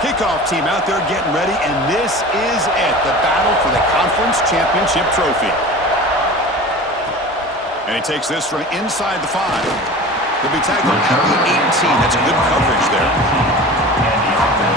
Kickoff team out there getting ready, and this is it, the battle for the conference championship trophy. And he takes this from inside the 5. He'll be tackled at the 18. That's good coverage there.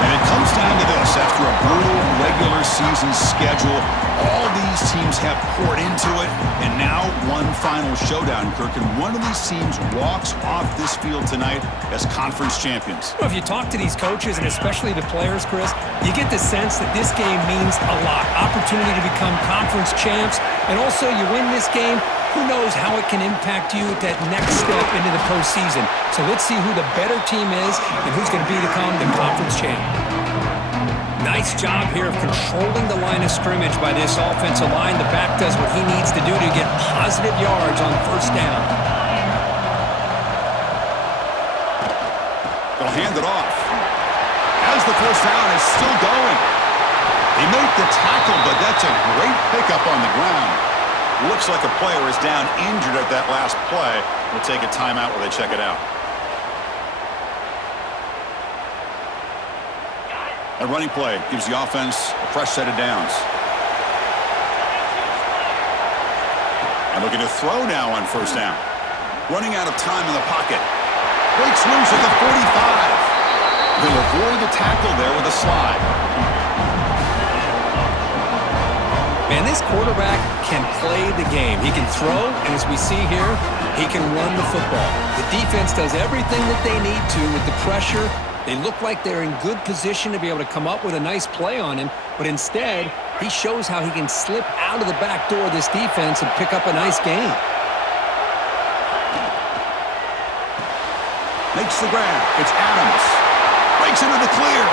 And it comes down to this. After a brutal regular season schedule, all these teams have poured into it, and now one final showdown, Kirk. And one of these teams walks off this field tonight as conference champions. Well, if you talk to these coaches, and especially the players, Chris, you get the sense that this game means a lot. Opportunity to become conference champs, and also you win this game, who knows how it can impact you at that next step into the postseason. So let's see who the better team is and who's going to become the conference champ. Nice job here of controlling the line of scrimmage by this offensive line. The back does what he needs to do to get positive yards on first down. They'll hand it off. As the first down is still going. They make the tackle, but that's a great pickup on the ground. Looks like a player is down injured at that last play. We'll take a timeout while they check it out. A running play gives the offense a fresh set of downs. And looking to throw now on first down. Running out of time in the pocket. Breaks loose at the 45. He'll avoid the tackle there with a slide. Man, this quarterback can play the game. He can throw, and as we see here, he can run the football. The defense does everything that they need to with the pressure. They look like they're in good position to be able to come up with a nice play on him, but instead, he shows how he can slip out of the back door of this defense and pick up a nice gain. Makes the grab. It's Adams. Breaks into the clear.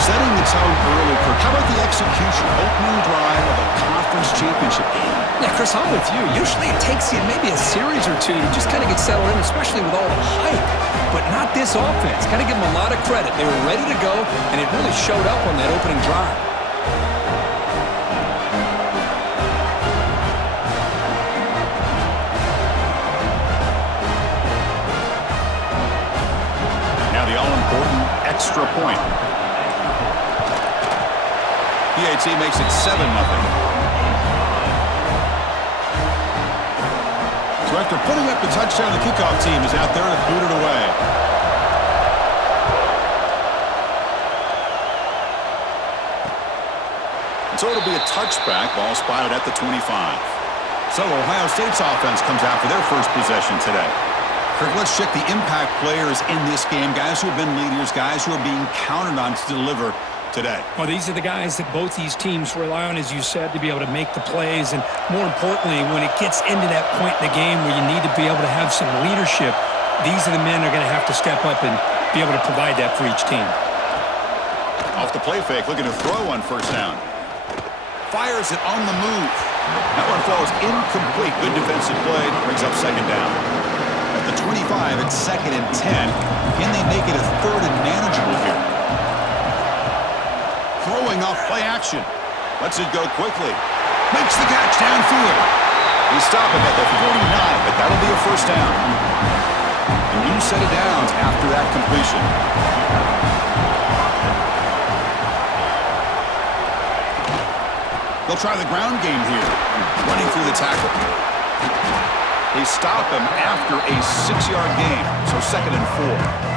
Setting the tone early, Kirk. How about the execution? Opening drive of a conference championship game. Yeah, Chris, I'm with you. Usually it takes you maybe a series or two to just kind of get settled in, especially with all the hype. But not this offense. Got to give them a lot of credit. They were ready to go, and it really showed up on that opening drive. Now the all-important extra point. PAT makes it 7-0. So after putting up the touchdown, the kickoff team is out there to boot it away. And so it'll be a touchback, ball spotted at the 25. So Ohio State's offense comes out for their first possession today. Kirk, let's check the impact players in this game, guys who have been leaders, guys who are being counted on to deliver today. Well, these are the guys that both these teams rely on, as you said, to be able to make the plays. And more importantly, when it gets into that point in the game where you need to be able to have some leadership, these are the men that are going to have to step up and be able to provide that for each team. Off the play fake, looking to throw on first down. Fires it on the move. That one falls incomplete. Good defensive play. Brings up second down. At the 25, it's 2nd and 10. Can they make it a 3rd and manageable here? Throwing off play action. Lets it go quickly. Makes the catch downfield. They stop him at the 49, but that'll be a first down. A new set of downs after that completion. They'll try the ground game here. Running through the tackle. They stop him after a 6-yard gain, so 2nd and 4.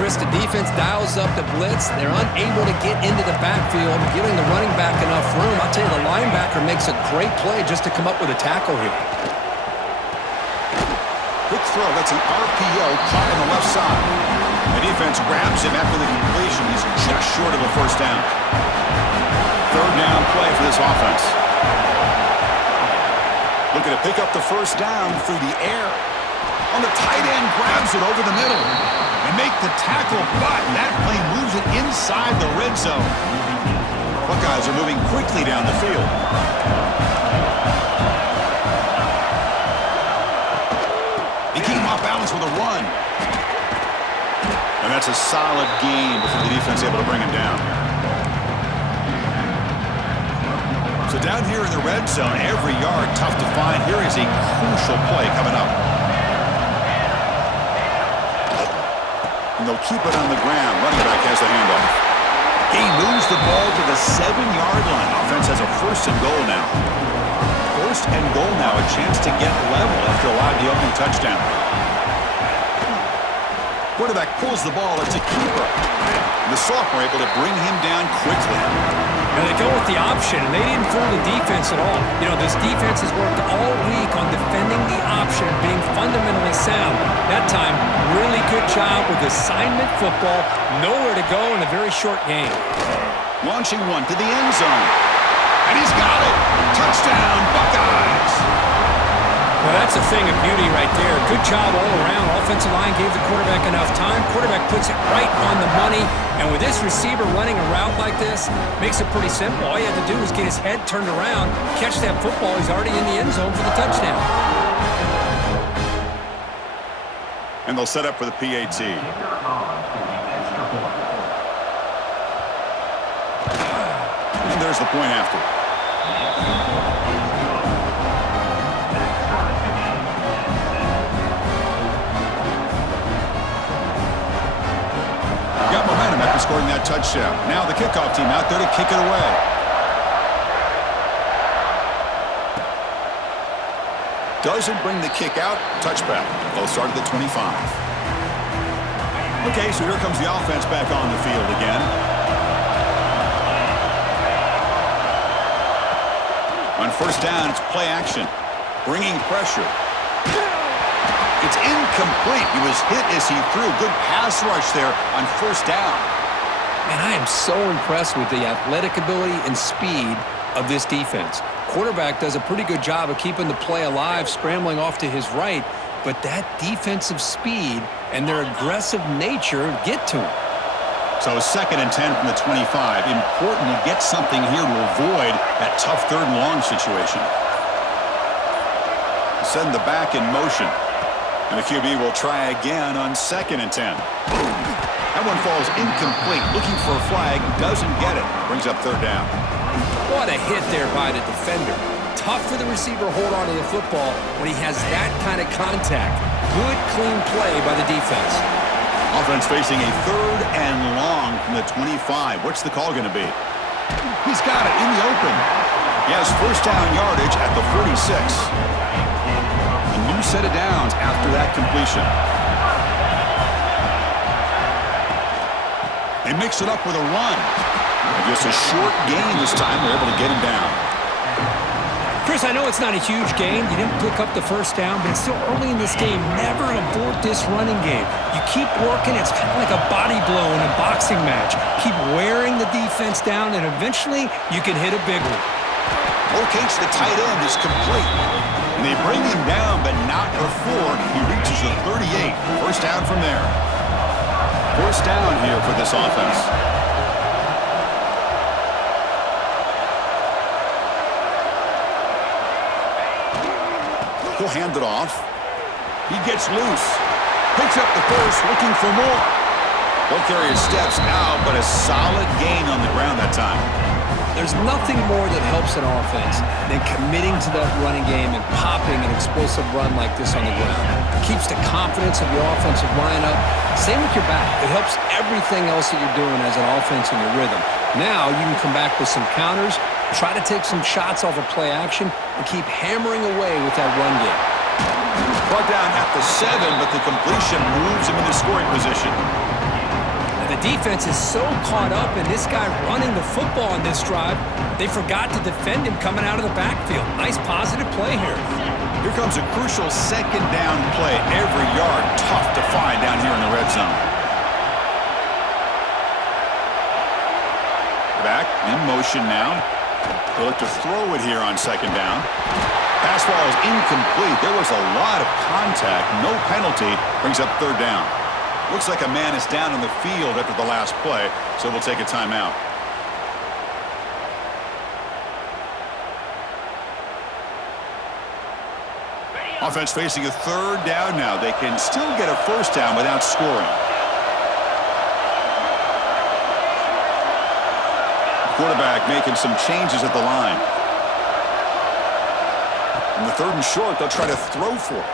Chris, the defense dials up the blitz. They're unable to get into the backfield, giving the running back enough room. I'll tell you, the linebacker makes a great play just to come up with a tackle here. Quick throw. That's an RPO caught on the left side. The defense grabs him after the completion. He's just short of a first down. 3rd down play for this offense. Looking to pick up the first down through the air. On the tight end, grabs it over the middle. And make the tackle, but that play moves it inside the red zone. Buckeyes are moving quickly down the field. He came off balance with a run. And that's a solid gain before the defense able to bring him down. So down here in the red zone, every yard tough to find. Here is a crucial play coming up. And they'll keep it on the ground. Running back has the handoff. He moves the ball to the 7-yard line. Offense has a first and goal now. First and goal now. A chance to get level after allowing the opening touchdown. Quarterback pulls the ball. It's a keeper. And the sophomore able to bring him down quickly. And they go with the option, and they didn't fool the defense at all. You know, this defense has worked all week on defending the option, being fundamentally sound. That time, really good job with assignment football. Nowhere to go in a very short game. Launching one to the end zone. And he's got it. Touchdown, Buckeyes. Well, that's a thing of beauty right there. Good job all around. Offensive line gave the quarterback enough time. Quarterback puts it right on the money. And with this receiver running a route like this, makes it pretty simple. All you had to do was get his head turned around, catch that football. He's already in the end zone for the touchdown. And they'll set up for the PAT. And there's the point after. Got momentum after scoring that touchdown. Now the kickoff team out there to kick it away. Doesn't bring the kick out. Touchback. They'll start at the 25. Okay, so here comes the offense back on the field again. On first down, it's play action. Bringing pressure. It's incomplete. He was hit as he threw. Good pass rush there on first down. And I am so impressed with the athletic ability and speed of this defense. Quarterback does a pretty good job of keeping the play alive, scrambling off to his right, but that defensive speed and their aggressive nature get to him. So 2nd and 10 from the 25. Important to get something here to avoid that tough 3rd and long situation. Send the back in motion. And the QB will try again on 2nd and 10. That one falls incomplete. Looking for a flag. Doesn't get it. Brings up 3rd down. What a hit there by the defender. Tough for the receiver to hold on to the football when he has that kind of contact. Good, clean play by the defense. Offense facing a 3rd and long from the 25. What's the call going to be? He's got it in the open. He has first down yardage at the 46. New set of downs after that completion. They mix it up with a run. And just a short gain this time. They're able to get him down. Chris, I know it's not a huge gain. You didn't pick up the first down, but it's still early in this game. Never abort this running game. You keep working. It's kind of like a body blow in a boxing match. Keep wearing the defense down, and eventually you can hit a big one. Locates the tight end is complete. And they bring him down, but not before he reaches the 38. First down from there. First down here for this offense. He'll hand it off. He gets loose. Picks up the first, looking for more. He'll carry his steps out, but a solid gain on the ground that time. There's nothing more that helps an offense than committing to that running game and popping an explosive run like this on the ground. It keeps the confidence of your offensive line up. Same with your back. It helps everything else that you're doing as an offense in your rhythm. Now you can come back with some counters, try to take some shots off of play action, and keep hammering away with that run game. Brought down at the 7, but the completion moves him into scoring position. The defense is so caught up in this guy running the football on this drive, they forgot to defend him coming out of the backfield. Nice positive play here. Here comes a crucial 2nd down play. Every yard tough to find down here in the red zone. Back in motion now. They'll look to throw it here on 2nd down. Pass ball is incomplete. There was a lot of contact. No penalty. Brings up 3rd down. Looks like a man is down on the field after the last play, so we'll take a timeout. Offense facing a 3rd down now. They can still get a first down without scoring. Quarterback making some changes at the line. In the 3rd and short, they'll try to throw for it.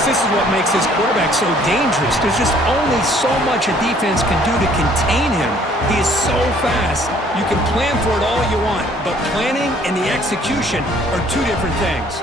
Chris, this is what makes this quarterback so dangerous. There's just only so much a defense can do to contain him. He is so fast. You can plan for it all you want, but planning and the execution are two different things.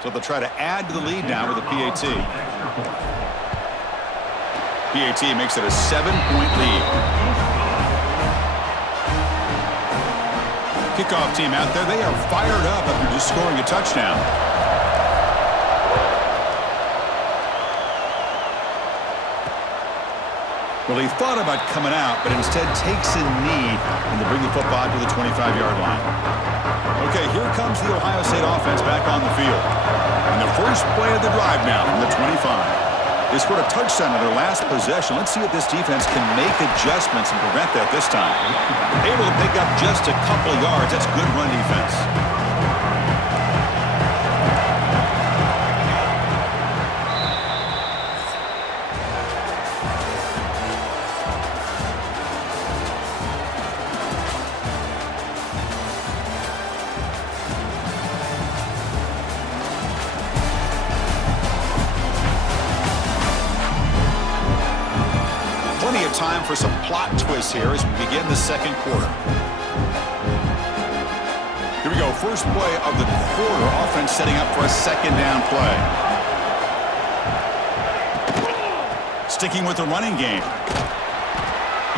So they'll try to add to the lead now with a PAT. PAT makes it a 7-point lead. Kickoff team out there. They are fired up after just scoring a touchdown. Well, he thought about coming out, but instead takes a knee and they bring the football to the 25-yard line. Okay, here comes the Ohio State offense back on the field. And the first play of the drive now from the 25. They scored a touchdown in their last possession. Let's see if this defense can make adjustments and prevent that this time. Able to pick up just a couple yards. That's good run defense. Plenty of time for some plot twists here as we begin the second quarter. Here we go. First play of the quarter. Offense setting up for a second down play. Sticking with the running game.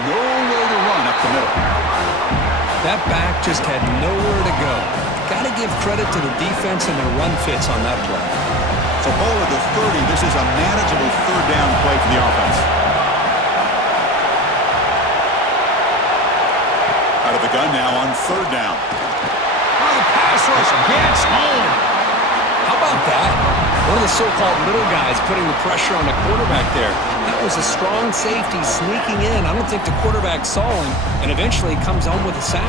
No way to run up the middle. That back just had nowhere to go. Got to give credit to the defense and their run fits on that play. So ball at the 30. This is a manageable third down play for the offense. Out of the gun now on third down. Oh, the pass rush gets home. How about that? One of the so-called little guys putting the pressure on the quarterback there. That was a strong safety sneaking in. I don't think the quarterback saw him, and eventually comes home with a sack.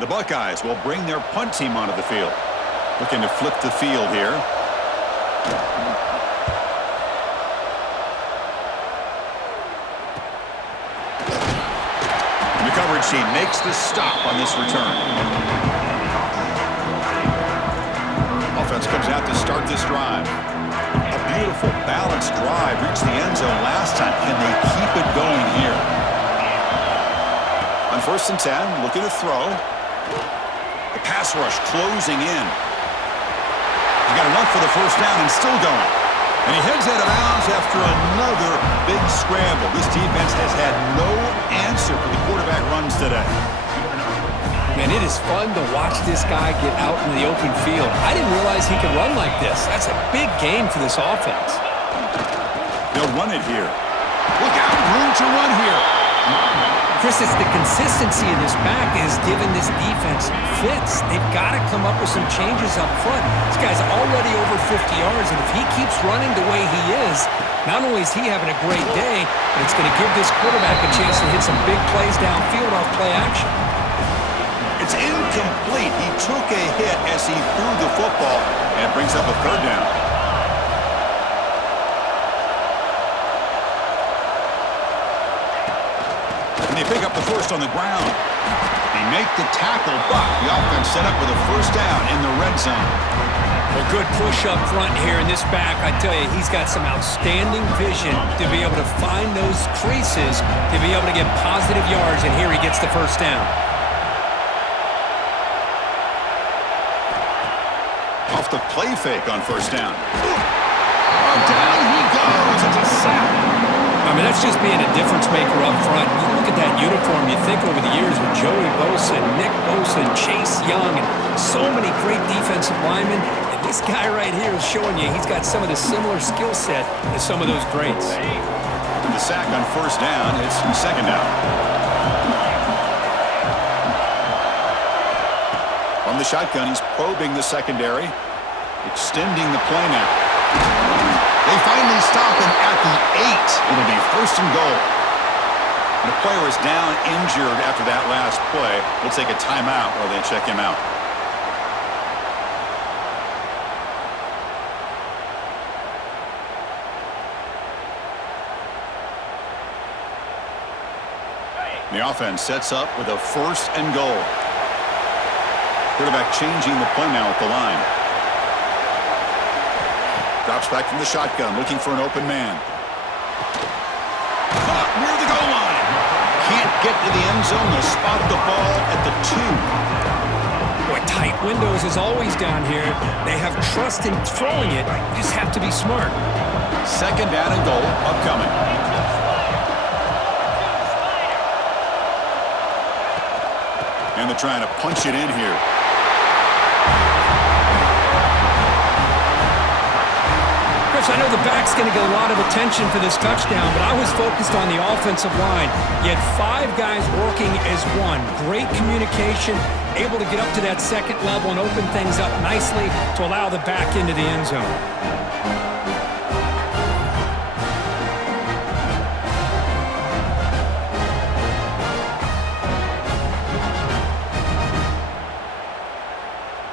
The Buckeyes will bring their punt team onto the field. Looking to flip the field here. And the coverage team makes the stop on this return. Offense comes out to start this drive. A beautiful, balanced drive. Reached the end zone last time. Can they keep it going here? On 1st and 10, looking to throw. The pass rush closing in. He got enough for the first down and still going. And he heads out of bounds after another big scramble. This defense has had no answer for the quarterback runs today. Man, it is fun to watch this guy get out in the open field. I didn't realize he could run like this. That's a big game for this offense. They'll run it here. Look out, room to run here. Chris, it's the consistency of this back that has given this defense fits. They've got to come up with some changes up front. This guy's already over 50 yards, and if he keeps running the way he is, not only is he having a great day, but it's going to give this quarterback a chance to hit some big plays downfield off play action. It's incomplete. He took a hit as he threw the football, and it brings up a third down. And they pick up the first on the ground. They make the tackle, but the offense set up with a first down in the red zone. Well, good push up front here in this back. I tell you, he's got some outstanding vision to be able to find those creases, to be able to get positive yards, and here he gets the first down. Off the play fake on first down. Oh, down he goes. It's a sack. I mean, that's just being a difference maker up front. You look at that uniform, you think over the years with Joey Bosa, Nick Bosa, and Chase Young, and so many great defensive linemen. And this guy right here is showing you he's got some of the similar skill set as some of those greats. after the sack on first down, it's second down. From the shotgun, he's probing the secondary, extending the play now. They finally stop him at the 8. It'll be first and goal. And the player is down injured after that last play. We'll take a timeout while they check him out. The offense sets up with a first and goal. Quarterback changing the play now at the line. Drops back from the shotgun, looking for an open man. Caught near the goal line. Can't get to the end zone. They'll spot the ball at the 2. Boy, tight windows is always down here. They have trust in throwing it. You just have to be smart. Second down and goal upcoming. And they're trying to punch it in here. Chris, I know the back's going to get a lot of attention for this touchdown, but I was focused on the offensive line. You had 5 guys working as one. Great communication, able to get up to that second level and open things up nicely to allow the back into the end zone.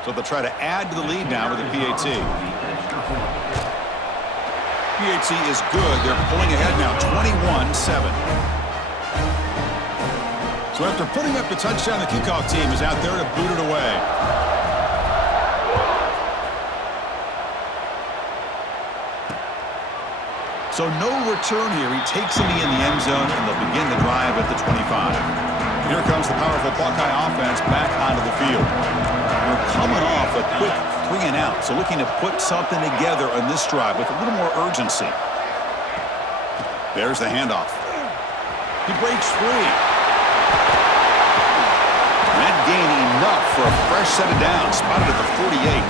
So they'll try to add to the lead now with the PAT. PAT is good. They're pulling ahead now, 21-7. So after putting up the touchdown, the kickoff team is out there to boot it away. So no return here. He takes him in the end zone, and they'll begin the drive at the 25. Here comes the powerful Buckeye offense back onto the field. They're coming off a quick 3 and out, so looking to put something together on this drive with a little more urgency. There's the handoff. He breaks free. That gain enough for a fresh set of downs, spotted at the 48.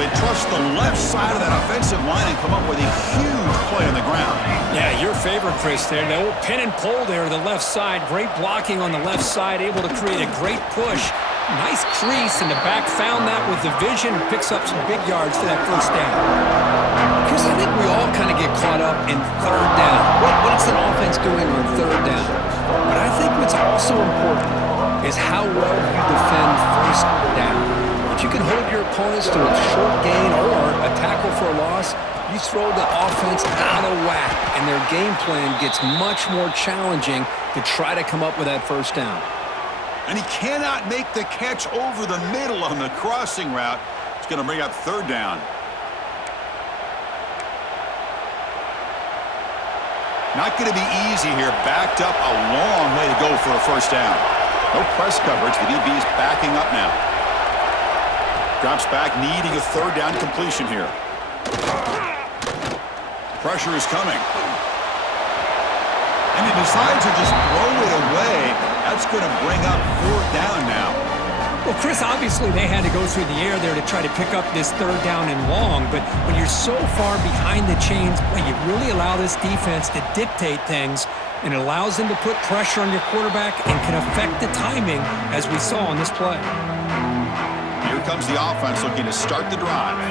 They trust the left side of that offensive line and come up with a huge play on the ground. Yeah, your favorite, Chris, there. The old pin and pull there, the left side. Great blocking on the left side, able to create a great push. Nice crease, and the back found that with the vision and picks up some big yards for that first down. Chris, I think we all kind of get caught up in third down. What's an offense doing on third down? But I think what's also important is how well you defend first down. If you can hold your opponents to a short gain or a tackle for a loss, you throw the offense out of whack, and their game plan gets much more challenging to try to come up with that first down. And he cannot make the catch over the middle on the crossing route. It's going to bring up third down. Not going to be easy here. Backed up a long way to go for a first down. No press coverage. The DB's backing up now. Drops back, needing a third down completion here. Pressure is coming. And he decides to just throw it away. That's going to bring up fourth down now. Well, Chris, obviously they had to go through the air there to try to pick up this third down and long, but when you're so far behind the chains, well, you really allow this defense to dictate things, and it allows them to put pressure on your quarterback and can affect the timing, as we saw on this play. Here comes the offense looking to start the drive.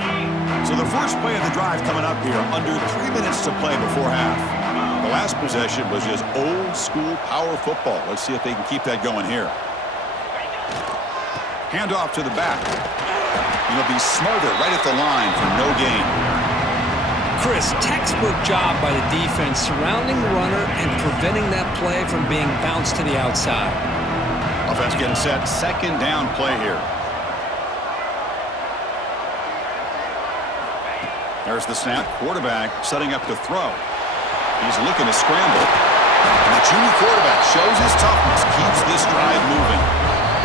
So the first play of the drive coming up here, under 3 minutes to play before half. The last possession was just old-school power football. Let's see if they can keep that going here. Handoff to the back. It'll be Smarter right at the line for no gain. Chris, textbook job by the defense surrounding the runner and preventing that play from being bounced to the outside. Offense getting set. Second down play here. There's the snap. Quarterback setting up to throw. He's looking to scramble. And the junior quarterback shows his toughness, keeps this drive moving.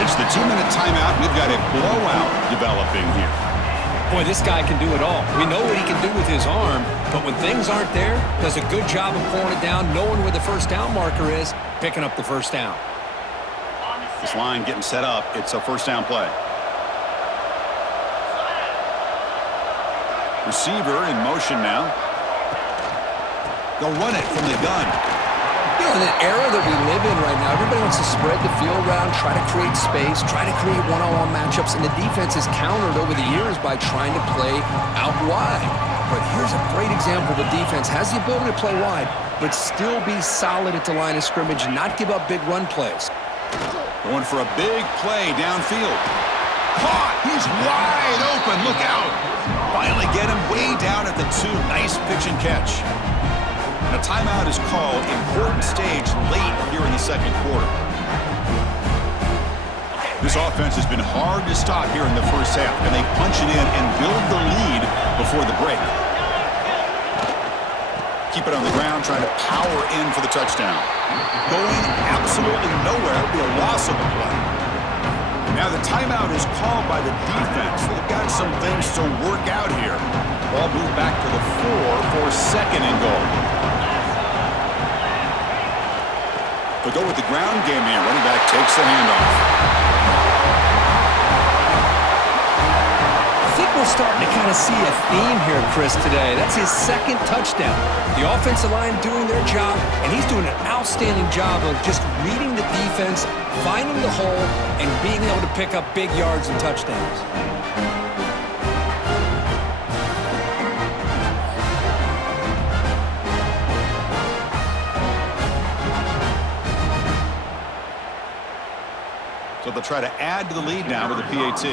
It's the 2-minute timeout. We've got a blowout developing here. Boy, this guy can do it all. We know what he can do with his arm, but when things aren't there, does a good job of pulling it down, knowing where the first down marker is, picking up the first down. This line getting set up. It's a first down play. Receiver in motion now. They'll run it from the gun. You know, in an era that we live in right now, everybody wants to spread the field around, try to create space, try to create one-on-one matchups, and the defense is countered over the years by trying to play out wide. But here's a great example. The defense has the ability to play wide, but still be solid at the line of scrimmage and not give up big run plays. Going for a big play downfield. Caught! He's wide open. Look out. Finally get him way down at the 2. Nice pitch and catch. And a timeout is called. Important stage late here in the second quarter. This offense has been hard to stop here in the first half, and they punch it in and build the lead before the break. Keep it on the ground, trying to power in for the touchdown. Going absolutely nowhere. It'll be a loss of the play. Now the timeout is called by the defense. They've got some things to work out here. Ball moved back to the 4 for second and goal. They'll go with the ground game here. Running back takes the handoff. I think we're starting to kind of see a theme here, Chris, today. That's his second touchdown. The offensive line doing their job, and he's doing an outstanding job of just reading the defense, finding the hole, and being able to pick up big yards and touchdowns. So they'll try to add to the lead now with the PAT.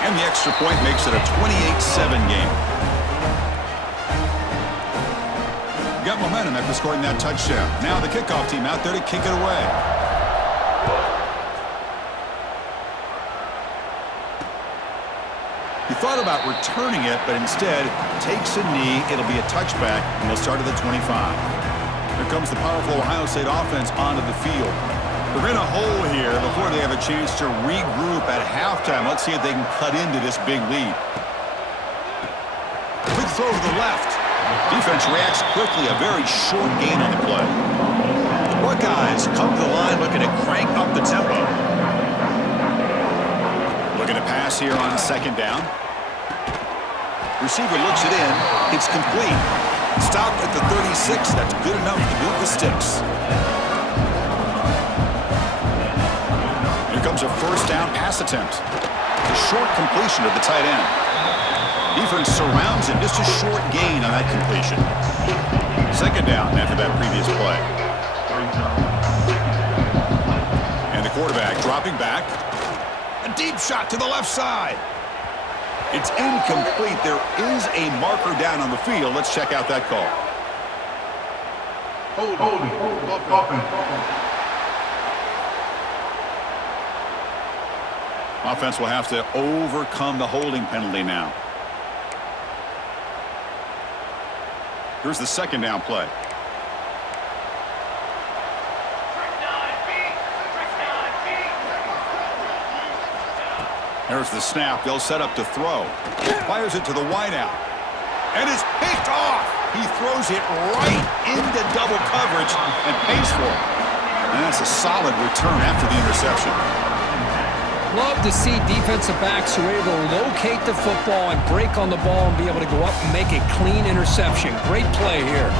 And the extra point makes it a 28-7 game. Got momentum after scoring that touchdown. Now the kickoff team out there to kick it away. He thought about returning it, but instead takes a knee. It'll be a touchback, and they'll start at the 25. Here comes the powerful Ohio State offense onto the field. They're in a hole here before they have a chance to regroup at halftime. Let's see if they can cut into this big lead. Quick throw to the left. Defense reacts quickly. A very short gain on the play. Buckeyes come to the line looking to crank up the tempo. Looking to pass here on second down. Receiver looks it in. It's complete. Stopped at the 36. That's good enough to move the sticks. Here comes a first down pass attempt. A short completion to the tight end. Defense surrounds him. Just a short gain on that completion. Second down after that previous play. And the quarterback dropping back. A deep shot to the left side. It's incomplete. There is a marker down on the field. Let's check out that call. Offense will have to overcome the holding penalty now. Here's the second down play. There's the snap. They'll set up to throw. Fires it to the wideout. And it's picked off. He throws it right into double coverage and pays for it. And that's a solid return after the interception. Love to see defensive backs who are able to locate the football and break on the ball and be able to go up and make a clean interception. Great play here.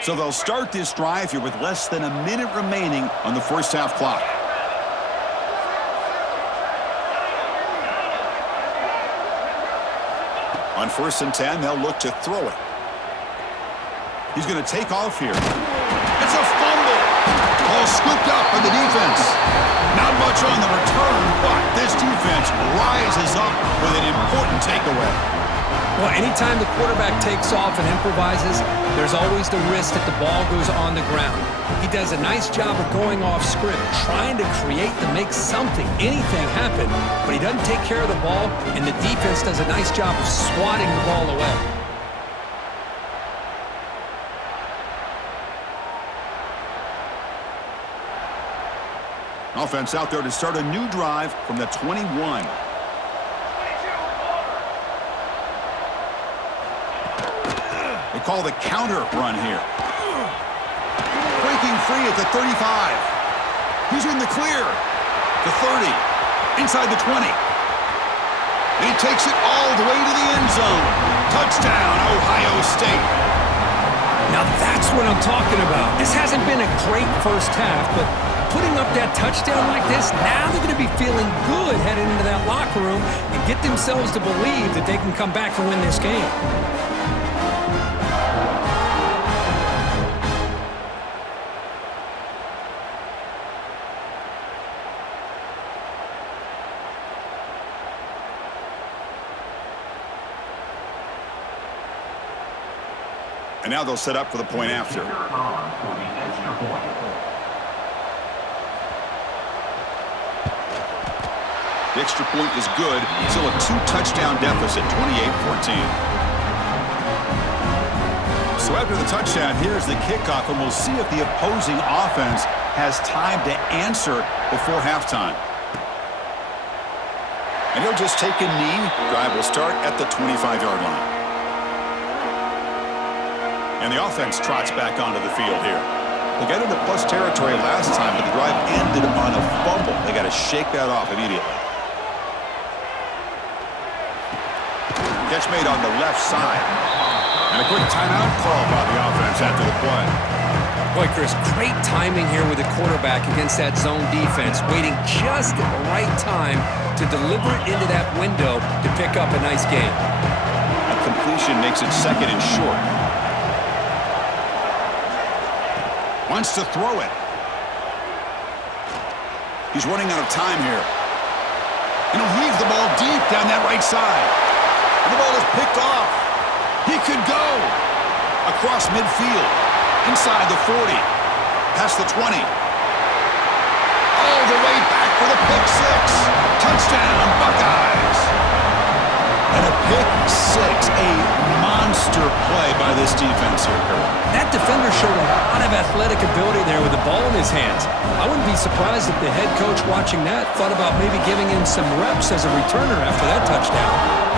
So they'll start this drive here with less than a minute remaining on the first half clock. On 1st and 10, they'll look to throw it. He's going to take off here. It's a fumble. Ball scooped up by the defense. Not much on the return, but this defense rises up with an important takeaway. Well, anytime the quarterback takes off and improvises, there's always the risk that the ball goes on the ground. He does a nice job of going off script, trying to create to make something, anything happen, but he doesn't take care of the ball, and the defense does a nice job of swatting the ball away. Offense out there to start a new drive from the 21. They call the counter run here. Breaking free at the 35. He's in the clear. The 30. Inside the 20. And he takes it all the way to the end zone. Touchdown, Ohio State. Now that's what I'm talking about. This hasn't been a great first half, but putting up that touchdown like this, now they're going to be feeling good heading into that locker room and get themselves to believe that they can come back and win this game. And now they'll set up for the point after. The extra point is good. Still a 2-touchdown deficit, 28-14. So after the touchdown, here's the kickoff, and we'll see if the opposing offense has time to answer before halftime. And he'll just take a knee. Drive will start at the 25-yard line. And the offense trots back onto the field here. They got into plus territory last time, but the drive ended on a fumble. They got to shake that off immediately. Catch made on the left side. And a quick timeout call by the offense after the play. Boy, Chris, great timing here with the quarterback against that zone defense, waiting just at the right time to deliver it into that window to pick up a nice gain. A completion makes it second and short. Wants to throw it. He's running out of time here. And he'll heave the ball deep down that right side. And the ball is picked off. He could go across midfield, inside the 40, past the 20. All the way back for the pick six. Touchdown, Buckeyes. And a pick six, a monster play by this defense here, Kurt. That defender showed a lot of athletic ability there with the ball in his hands. I wouldn't be surprised if the head coach watching that thought about maybe giving him some reps as a returner after that touchdown.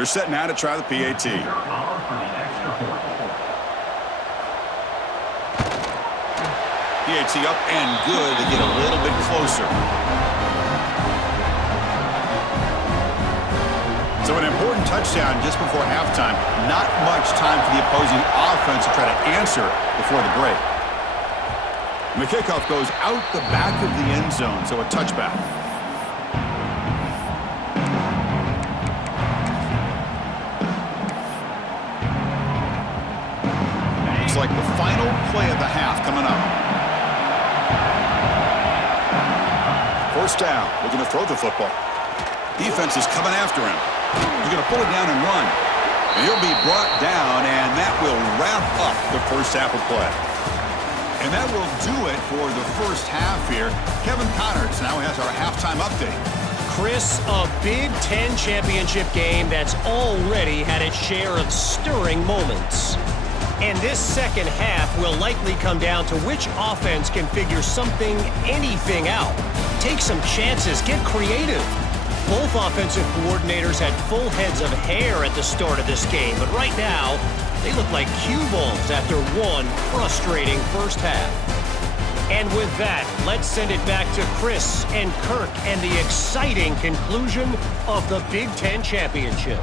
They're set now to try the PAT. PAT up and good to get a little bit closer. So an important touchdown just before halftime. Not much time for the opposing offense to try to answer before the break. And the kickoff goes out the back of the end zone, so a touchback. Like the final play of the half coming up. First down, looking to throw the football. Defense is coming after him. He's going to pull it down and run. And he'll be brought down, and that will wrap up the first half of play. And that will do it for the first half here. Kevin Connors now has our halftime update. Chris, a Big Ten championship game that's already had its share of stirring moments. And this second half will likely come down to which offense can figure something, anything out. Take some chances, get creative. Both offensive coordinators had full heads of hair at the start of this game, but right now, they look like cue balls after one frustrating first half. And with that, let's send it back to Chris and Kirk and the exciting conclusion of the Big Ten championship.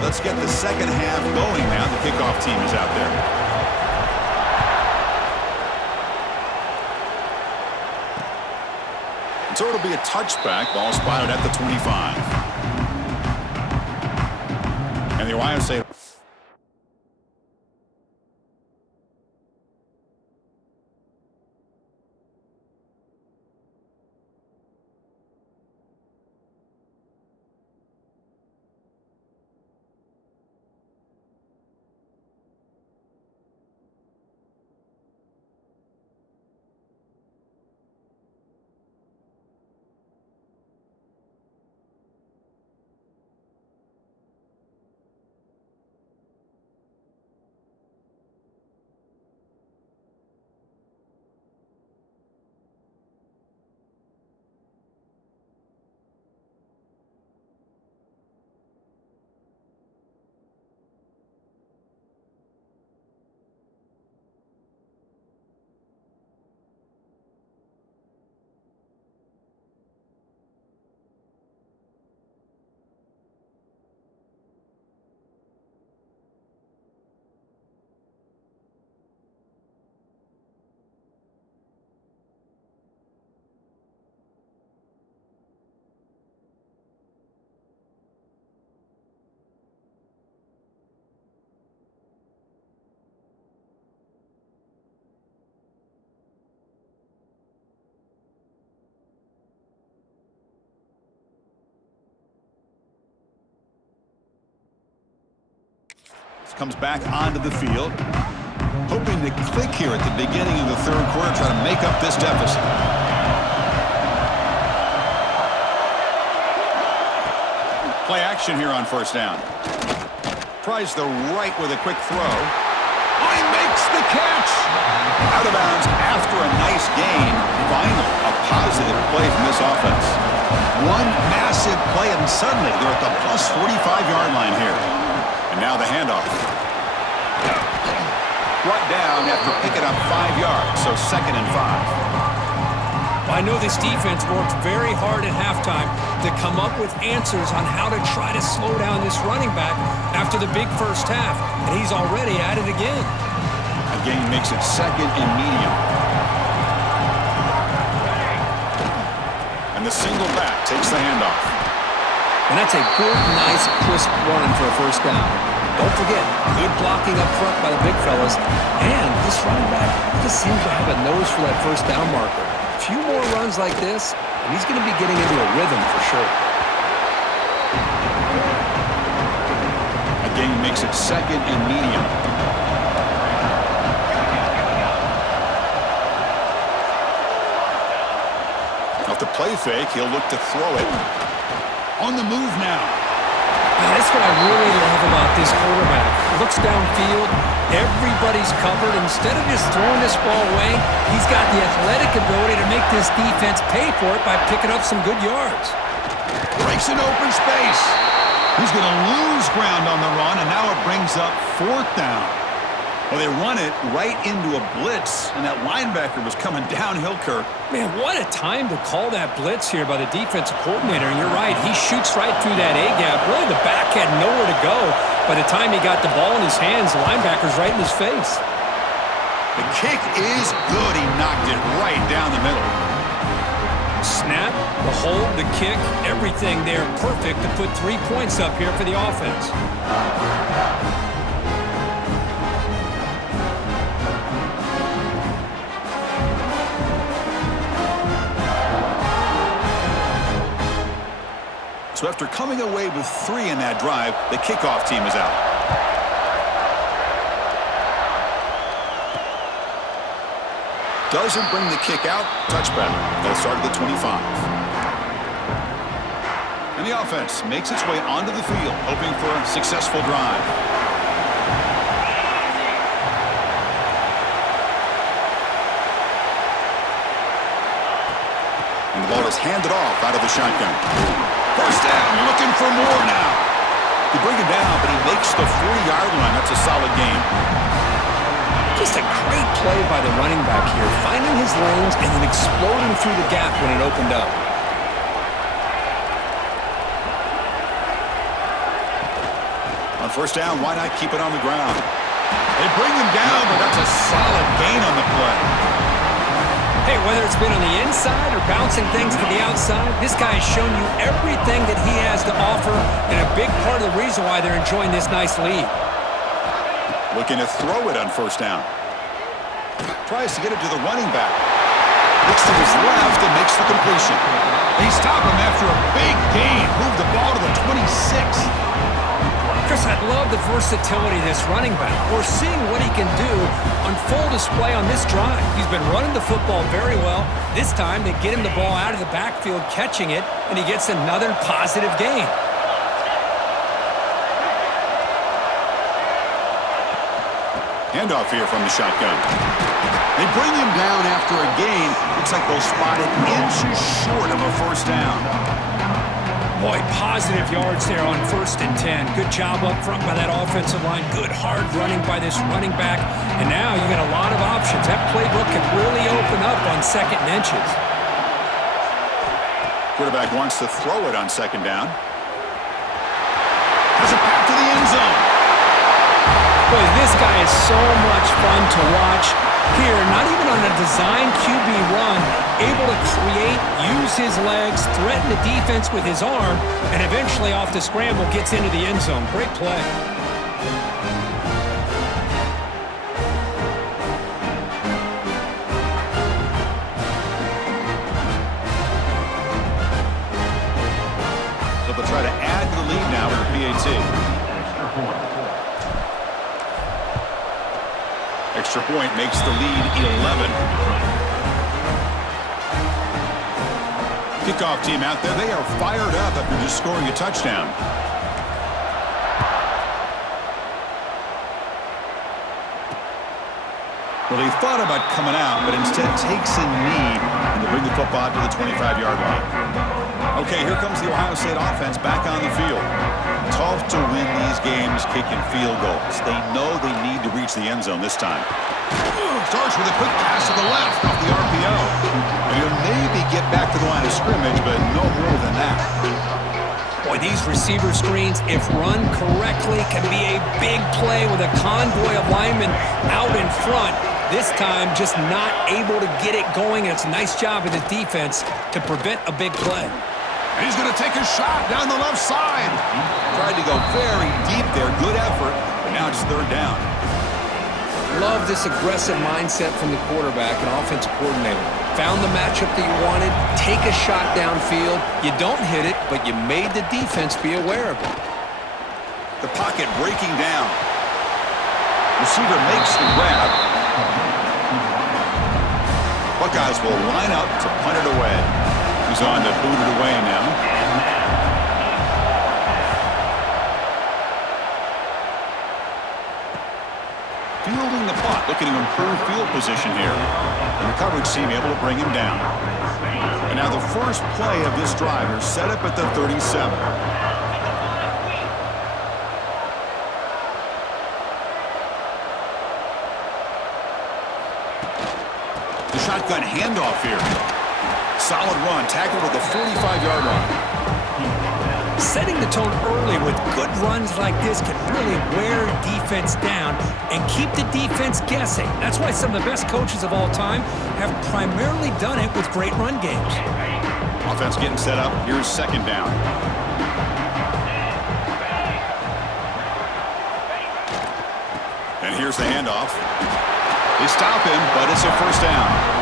Let's get the second half going now. The kickoff team is out there. So it'll be a touchback. Ball spotted at the 25. And the Ohio State... Comes back onto the field, hoping to click here at the beginning of the third quarter, try to make up this deficit. Play action here on first down. Tries the right with a quick throw. Oh, he makes the catch! Out of bounds after a nice gain. Finally, a positive play from this offense. One massive play, and suddenly they're at the plus 45-yard line here. And now the handoff. Brought down after picking up 5 yards, so 2nd and 5. I know this defense worked very hard at halftime to come up with answers on how to try to slow down this running back after the big first half, and he's already at it again. Again, makes it 2nd and medium. And the single back takes the handoff. And that's a good, nice, crisp run for a first down. Don't forget, good blocking up front by the big fellas. And this running back just seems to have a nose for that first down marker. A few more runs like this, and he's going to be getting into a rhythm for sure. Again, makes it 2nd and medium. Off the play fake, he'll look to throw it. On the move now. That's what I really love about this quarterback. Looks downfield, everybody's covered. Instead of just throwing this ball away, he's got the athletic ability to make this defense pay for it by picking up some good yards. Breaks an open space. He's going to lose ground on the run, and now it brings up 4th down. Well, they run it right into a blitz, and that linebacker was coming downhill, Kirk. Man, what a time to call that blitz here by the defensive coordinator. And you're right, he shoots right through that A-gap. Really, the back had nowhere to go. By the time he got the ball in his hands, the linebacker's right in his face. The kick is good. He knocked it right down the middle. Snap, the hold, the kick, everything there perfect to put 3 points up here for the offense. So after coming away with 3 in that drive, the kickoff team is out. Doesn't bring the kick out. Touchback. They'll start at the 25. And the offense makes its way onto the field, hoping for a successful drive. And the ball is handed off out of the shotgun. First down, looking for more now. They bring him down, but he makes the 40-yard line. That's a solid game. Just a great play by the running back here, finding his lanes and then exploding through the gap when it opened up. On first down, why not keep it on the ground? They bring him down, but that's a solid gain on the play. Hey, whether it's been on the inside or bouncing things to the outside, this guy has shown you everything that he has to offer, and a big part of the reason why they're enjoying this nice lead. Looking to throw it on first down. Tries to get it to the running back. Looks to his left and makes the completion. They stop him after a big gain. Move the ball to the 26. Chris, I love the versatility of this running back. We're seeing what he can do on full display on this drive. He's been running the football very well. This time, they get him the ball out of the backfield, catching it, and he gets another positive gain. Handoff here from the shotgun. They bring him down after a gain. Looks like they'll spot it inches short of a first down. Boy, positive yards there on 1st and 10. Good job up front by that offensive line. Good hard running by this running back. And now you got a lot of options. That playbook can really open up on 2nd and inches. Quarterback wants to throw it on 2nd down. Has it back to the end zone. Boy, this guy is so much fun to watch. Here, not even on a design QB run, able to create, use his legs, threaten the defense with his arm, and eventually off the scramble gets into the end zone. Great play. So they'll try to add to the lead now with the PAT. Extra point makes the lead 11. Kickoff team out there. They are fired up after just scoring a touchdown. Well, he thought about coming out, but instead takes a knee and they bring the football to the 25-yard line. Okay, here comes the Ohio State offense back on the field. Tough to win these games kicking field goals. They know they need to reach the end zone this time. Starts with a quick pass to the left off the RPO. And he'll maybe get back to the line of scrimmage, but no more than that. Boy, these receiver screens, if run correctly, can be a big play with a convoy of linemen out in front. This time, just not able to get it going, and it's a nice job of the defense to prevent a big play. And he's going to take a shot down the left side. Tried to go very deep there. Good effort, but now it's 3rd down. Love this aggressive mindset from the quarterback and offensive coordinator. Found the matchup that you wanted, take a shot downfield. You don't hit it, but you made the defense be aware of it. The pocket breaking down. Receiver makes the grab. Buckeyes will line up to punt it away. He's on to boot it away now. Fielding the punt, looking to improve field position here. And the coverage team able to bring him down. And now the first play of this drive is set up at the 37. The shotgun handoff here. Solid run, tackled at the 45-yard line. Setting the tone early with good runs like this can really wear defense down and keep the defense guessing. That's why some of the best coaches of all time have primarily done it with great run games. Offense getting set up. Here's 2nd down. And here's the handoff. They stop him, but it's a 1st down.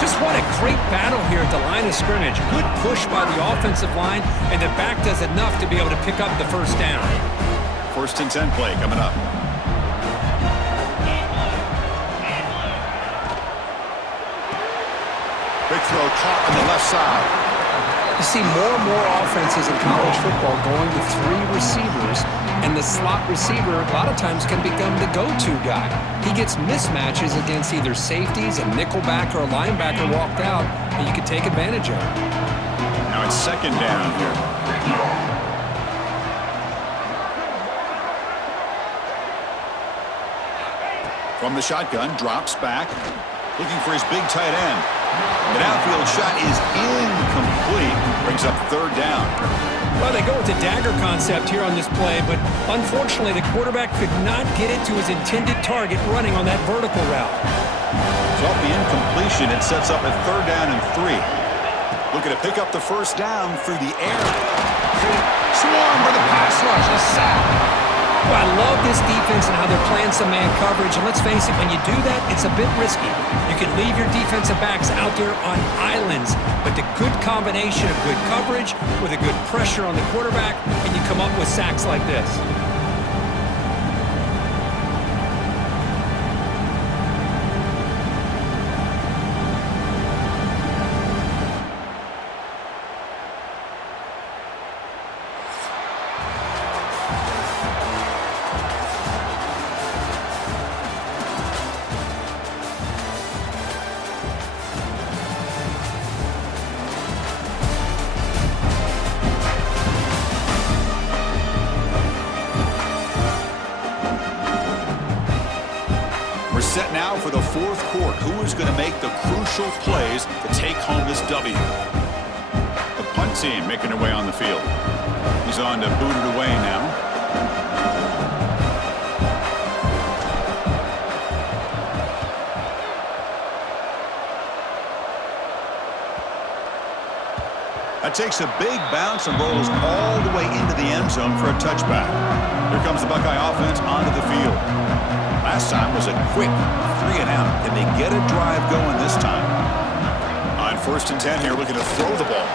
Just what a great battle here at the line of scrimmage. Good push by the offensive line, and the back does enough to be able to pick up the 1st down. 1st and 10 play coming up. Big throw caught on the left side. You see more and more offenses in college football going with 3 receivers, and the slot receiver a lot of times can become the go-to guy. He gets mismatches against either safeties, a nickelback, or a linebacker walked out, and you can take advantage of it. Now it's 2nd down here. From the shotgun, drops back, looking for his big tight end. The downfield shot is incomplete. Brings up 3rd down. Well, they go with the dagger concept here on this play, but unfortunately the quarterback could not get it to his intended target running on that vertical route. So off the incompletion, it sets up a 3rd down and 3. Looking to pick up the 1st down through the air. Swarm for the pass rush. A sack. Well, I love this defense and how they're playing some man coverage. And let's face it, when you do that, it's a bit risky. You can leave your defensive backs out there on islands, but the good combination of good coverage with a good pressure on the quarterback, and you come up with sacks like this. Set now for the 4th quarter. Who is going to make the crucial plays to take home this W? The punt team making their way on the field. He's on to boot it away now. That takes a big bounce and rolls all the way into the end zone for a touchback. Here comes the Buckeye offense onto the field. Last time was a quick 3 and out. Can they get a drive going this time? On 1st and 10 here, looking to throw the ball.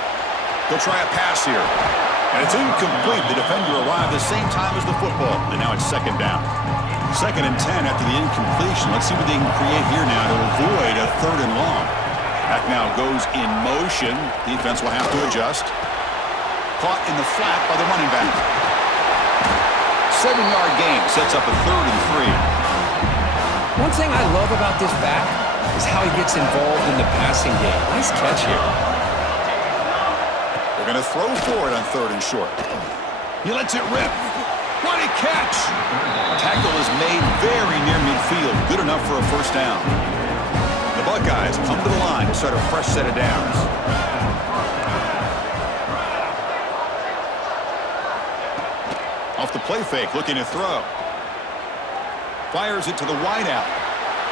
They'll try a pass here. And it's incomplete. The defender arrived the same time as the football. And now it's 2nd down. 2nd and 10 after the incompletion. Let's see what they can create here now to avoid a 3rd and long. Back now goes in motion. Defense will have to adjust. Caught in the flat by the running back. 7-yard gain sets up a 3rd and 3. One thing I love about this back is how he gets involved in the passing game. Nice catch here. They're going to throw for it on 3rd and short. He lets it rip. What a catch! Tackle is made very near midfield. Good enough for a 1st down. The Buckeyes come to the line to start a fresh set of downs. Off the play fake, looking to throw. Fires it to the wideout.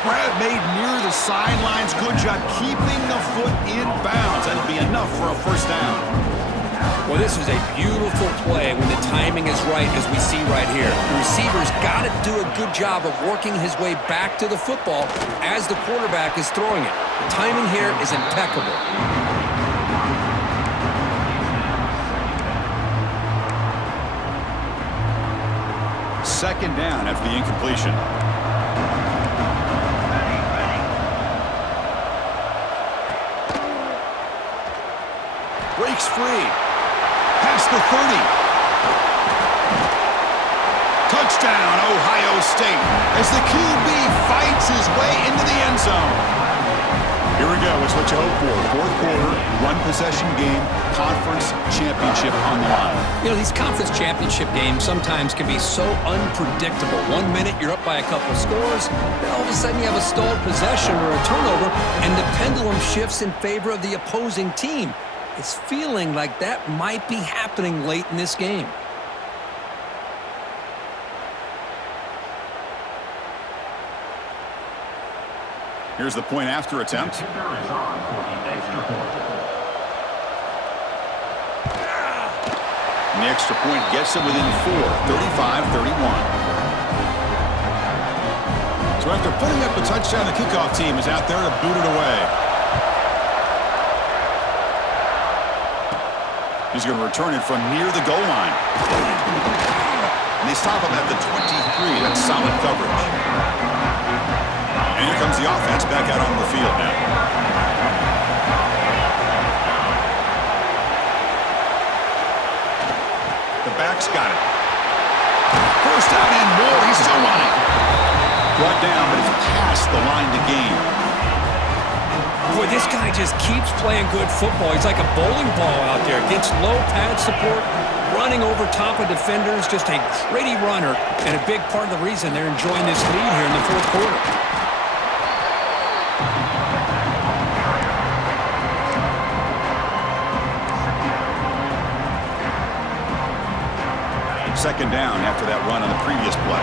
Grab made near the sidelines. Good job keeping the foot in bounds. That'll be enough for a 1st down. Well, this is a beautiful play when the timing is right, as we see right here. The receiver's got to do a good job of working his way back to the football as the quarterback is throwing it. The timing here is impeccable. 2nd down after the incompletion. Breaks free. Past the 30. Touchdown, Ohio State, as the QB fights his way into the end zone. Here we go. It's what you hope for. 4th quarter, 1-possession game, conference championship on the line. You know, these conference championship games sometimes can be so unpredictable. 1 minute you're up by a couple scores, then all of a sudden you have a stalled possession or a turnover, and the pendulum shifts in favor of the opposing team. It's feeling like that might be happening late in this game. Here's the point after attempt. And the extra point gets them within 4, 35-31. So after putting up a touchdown, the kickoff team is out there to boot it away. He's going to return it from near the goal line. And they stop him at the 23. That's solid coverage. And here comes the offense back out on the field now. The back's got it. 1st down and more. He's still running. Brought down, but it's past the line to gain. Boy, this guy just keeps playing good football. He's like a bowling ball out there. Gets low pad support, running over top of defenders. Just a gritty runner, and a big part of the reason they're enjoying this lead here in the 4th quarter. Second down after that run on the previous play.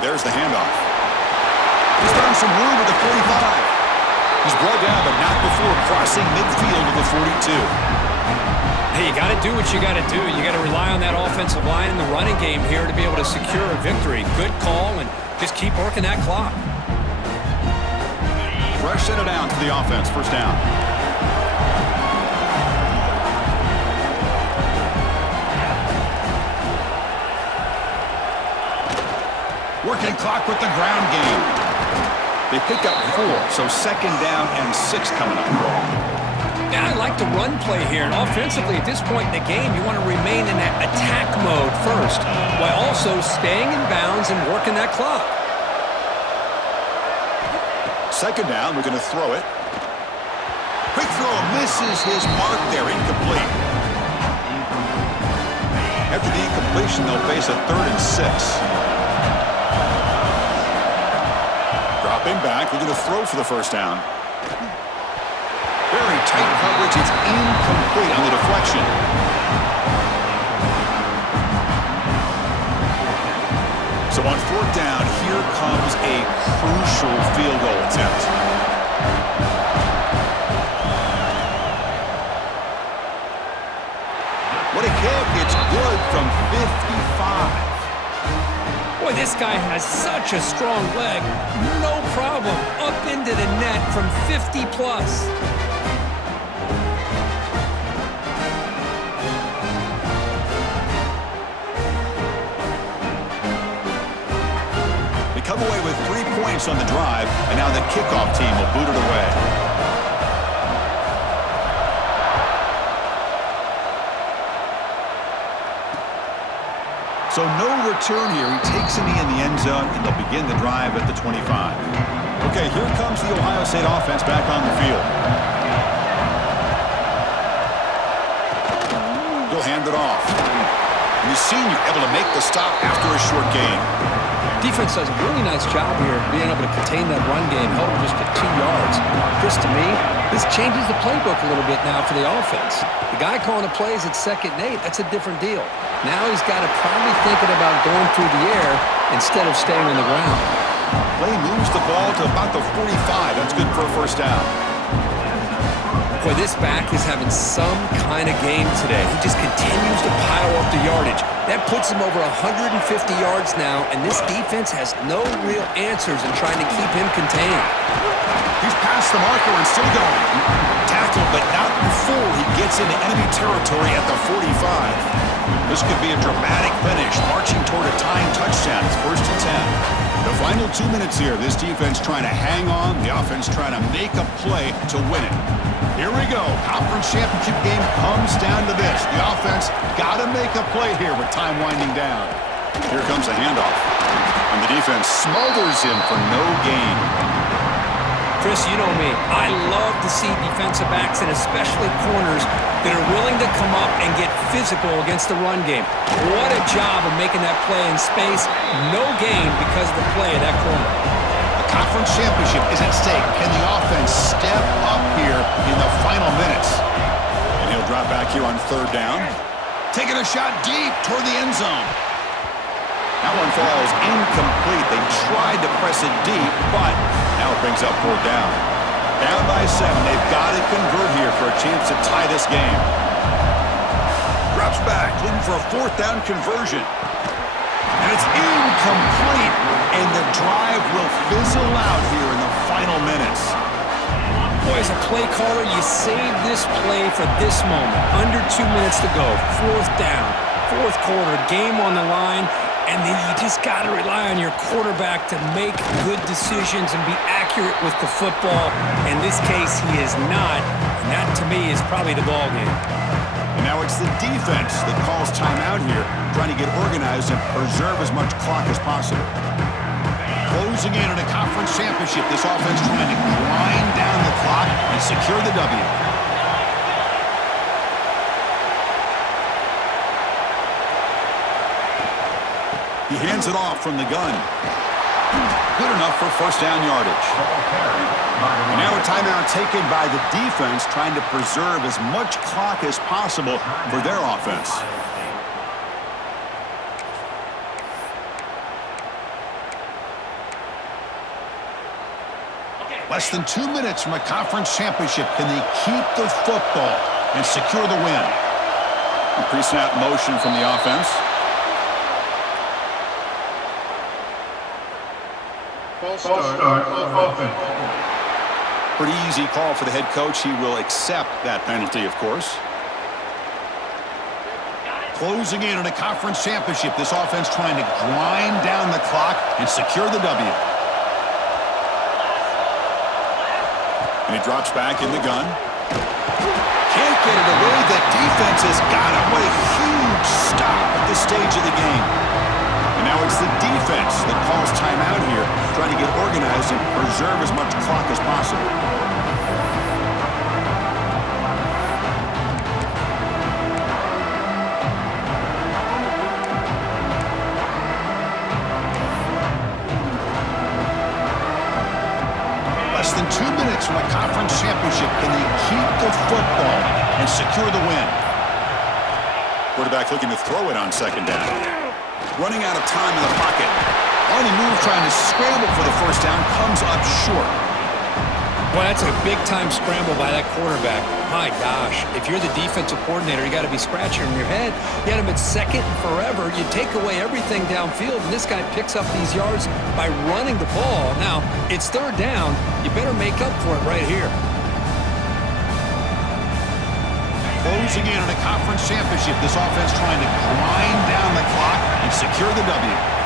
And there's the handoff. He's found some room at the 45. He's brought down, but not before crossing midfield to the 42. Hey, you got to do what you got to do. You got to rely on that offensive line in the running game here to be able to secure a victory. Good call, and just keep working that clock. Fresh center down for the offense. First down. Working clock with the ground game. They pick up 4, so second down and 6 coming up. Yeah, I like the run play here. And offensively, at this point in the game, you want to remain in that attack mode first, while also staying in bounds and working that clock. Second down, we're going to throw it. Quick throw misses his mark there, incomplete. After the incompletion, they'll face a 3rd and 6. Dropping back, we're going to throw for the first down. Very tight coverage. It's incomplete on the deflection. So on 4th down, here comes a crucial field goal attempt. What a kick. It's good from 55. Boy, this guy has such a strong leg. No problem. Up into the net from 50 plus. They come away with 3 points on the drive, and now the kickoff team will boot it away. So no return here. He takes it in the end zone, and they'll begin the drive at the 25. Okay, here comes the Ohio State offense back on the field. He'll hand it off. And the senior able to make the stop after a short gain. Defense does a really nice job here being able to contain that run game, held him just at 2 yards. Chris, to me, this changes the playbook a little bit now for the offense. The guy calling the plays at 2nd and 8, that's a different deal. Now he's got to probably thinking about going through the air instead of staying on the ground. Play moves the ball to about the 45. That's good for a first down. Boy, this back is having some kind of game today. He just continues to pile up the yardage. That puts him over 150 yards now, and this defense has no real answers in trying to keep him contained. He's past the marker and still going. Tackled, but not before he gets into enemy territory at the 45. This could be a dramatic finish, marching toward a tying touchdown. It's 1st and 10. The final 2 minutes here, this defense trying to hang on, the offense trying to make a play to win it. Here we go. Conference championship game comes down to this. The offense got to make a play here with time winding down. Here comes a handoff. And the defense smothers him for no gain. Chris, you know me. I love to see defensive backs and especially corners that are willing to come up and get physical against the run game. What a job of making that play in space. No gain because of the play of that corner. The conference championship is at stake. Can the offense step up here in the final minutes? And he'll drop back here on 3rd down. Taking a shot deep toward the end zone. That one falls incomplete. They tried to press it deep, but now it brings up 4th down. Down by 7. They've got to convert here for a chance to tie this game. Drops back, looking for a 4th down conversion. And it's incomplete, and the drive will fizzle out here in the final minutes. Boy, as a play caller, you save this play for this moment. Under 2 minutes to go. 4th down. 4th quarter, game on the line. And then you just got to rely on your quarterback to make good decisions and be accurate with the football. In this case, he is not. And that, to me, is probably the ball game. And now it's the defense that calls timeout here, trying to get organized and preserve as much clock as possible. Closing in on a conference championship, this offense trying to grind down the clock and secure the W. He hands it off from the gun. Good enough for 1st down yardage. And now a timeout taken by the defense, trying to preserve as much clock as possible for their offense. Less than 2 minutes from a conference championship. Can they keep the football and secure the win? A pre-snap motion from the offense. False start offense. Pretty easy call for the head coach. He will accept that penalty, of course. Closing in on a conference championship. This offense trying to grind down the clock and secure the W. And he drops back in the gun. Can't get it away. The defense has got him. What a huge stop at this stage of the game. And now it's the defense that calls timeout here, trying to get organized and preserve as much clock as possible. Less than 2 minutes from a conference championship. Can they keep the football and secure the win? Quarterback looking to throw it on second down. Running out of time in the pocket. On the move, trying to scramble for the first down, comes up short. Well, that's a big-time scramble by that quarterback. My gosh, if you're the defensive coordinator, you got to be scratching your head. You had him at second and forever. You take away everything downfield, and this guy picks up these yards by running the ball. Now, it's third down. You better make up for it right here. Closing in on a conference championship. This offense trying to grind down the clock and secure the W.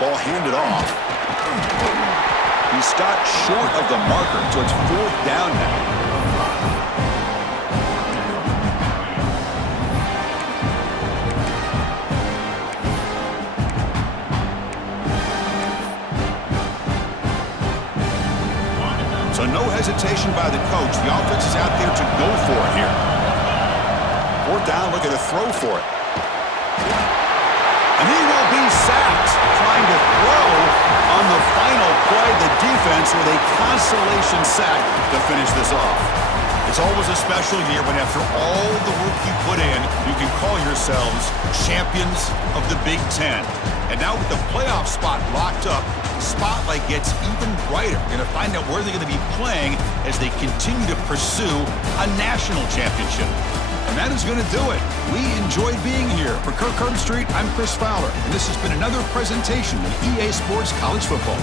Ball handed off. He stopped short of the marker, so it's fourth down now. So no hesitation by the coach. The offense is out there to go for it here. Fourth down, looking to throw for it. And he will be sacked, trying to throw on the final play. The defense with a consolation sack to finish this off. It's always a special year when after all the work you put in, you can call yourselves champions of the Big Ten. And now with the playoff spot locked up, the spotlight gets even brighter. You're going to find out where they're going to be playing as they continue to pursue a national championship. And that is going to do it. We enjoyed being here. For Kirk Herbstreit, I'm Chris Fowler, and this has been another presentation of EA Sports College Football.